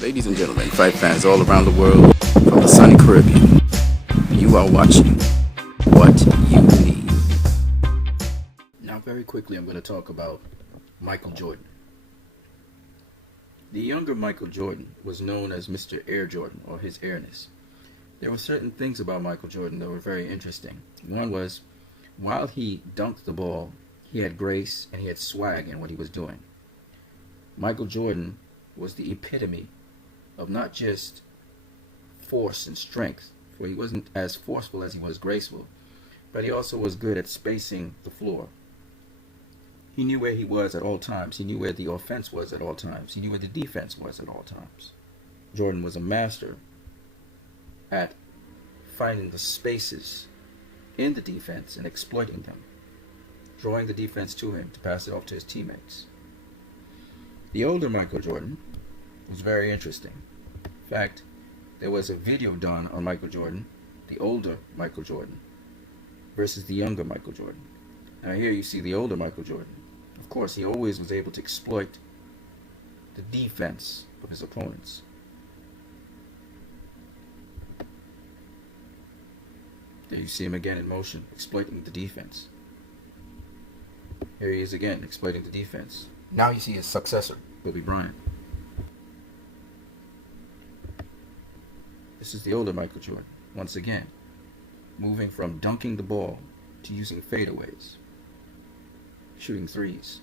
Ladies and gentlemen, fight fans all around the world, from the sunny Caribbean, you are watching What You Need. Now, very quickly, I'm going to talk about Michael Jordan. The younger Michael Jordan was known as Mr. Air Jordan, or his airness. There were certain things about Michael Jordan that were very interesting. One was, while he dunked the ball, he had grace and he had swag in what he was doing. Michael Jordan was the epitome of not just force and strength, for he wasn't as forceful as he was graceful, but he also was good at spacing the floor. He knew where he was at all times. He knew where the offense was at all times. He knew where the defense was at all times. Jordan was a master at finding the spaces in the defense and exploiting them, drawing the defense to him to pass it off to his teammates. The older Michael Jordan was very interesting. In fact, there was a video done on Michael Jordan, the older Michael Jordan, versus the younger Michael Jordan. Now here you see the older Michael Jordan. Of course, he always was able to exploit the defense of his opponents. There you see him again in motion, exploiting the defense. Here he is again, exploiting the defense. Now you see his successor, Kobe Bryant. This is the older Michael Jordan, once again, moving from dunking the ball to using fadeaways, shooting threes.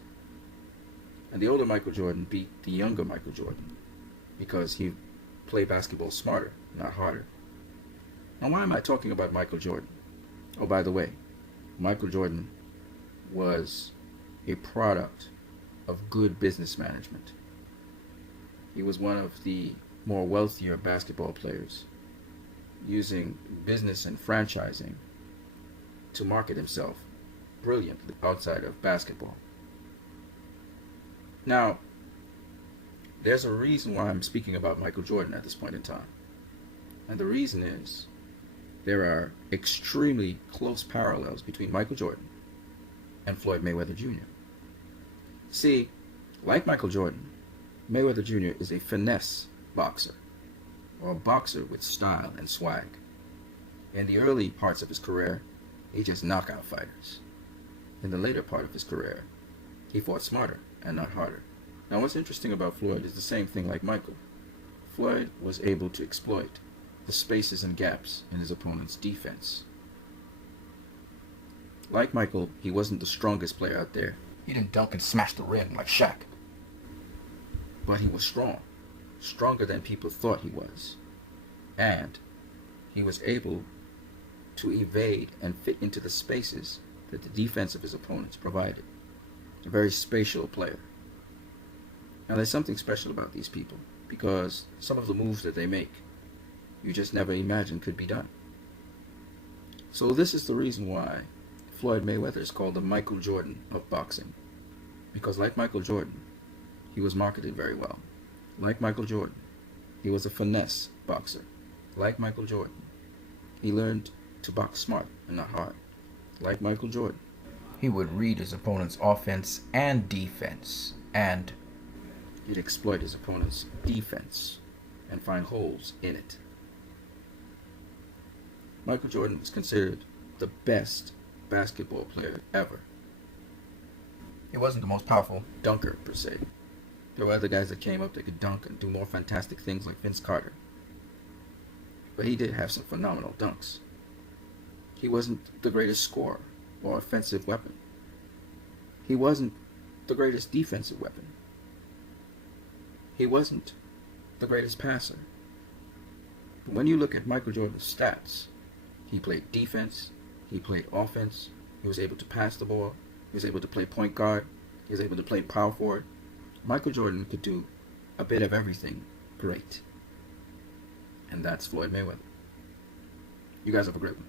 And the older Michael Jordan beat the younger Michael Jordan because he played basketball smarter, not harder. Now, why am I talking about Michael Jordan? Oh, by the way, Michael Jordan was a product of good business management. He was one of the more wealthier basketball players, using business and franchising to market himself brilliantly outside of basketball. Now, there's a reason why I'm speaking about Michael Jordan at this point in time. And the reason is there are extremely close parallels between Michael Jordan and Floyd Mayweather Jr. See, like Michael Jordan, Mayweather Jr. is a finesse boxer, or a boxer with style and swag. In the early parts of his career, he just knocked out fighters. In the later part of his career, he fought smarter and not harder. Now, what's interesting about Floyd is the same thing like Michael. Floyd was able to exploit the spaces and gaps in his opponent's defense. Like Michael, he wasn't the strongest player out there. He didn't dunk and smash the rim like Shaq. But he was strong. Stronger than people thought he was. And he was able to evade and fit into the spaces that the defense of his opponents provided. A very spatial player. Now, there's something special about these people, because some of the moves that they make, you just never imagined could be done. So this is the reason why Floyd Mayweather is called the Michael Jordan of boxing. Because like Michael Jordan, he was marketed very well. Like Michael Jordan, he was a finesse boxer. Like Michael Jordan, he learned to box smart and not hard. Like Michael Jordan, he would read his opponent's offense and defense, and he'd exploit his opponent's defense and find holes in it. Michael Jordan was considered the best basketball player ever. He wasn't the most powerful dunker, per se. There were other guys that came up that could dunk and do more fantastic things like Vince Carter. But he did have some phenomenal dunks. He wasn't the greatest scorer or offensive weapon. He wasn't the greatest defensive weapon. He wasn't the greatest passer. But when you look at Michael Jordan's stats, he played defense, he played offense, he was able to pass the ball, he was able to play point guard, he was able to play power forward. Michael Jordan could do a bit of everything great. And that's Floyd Mayweather. You guys have a great one.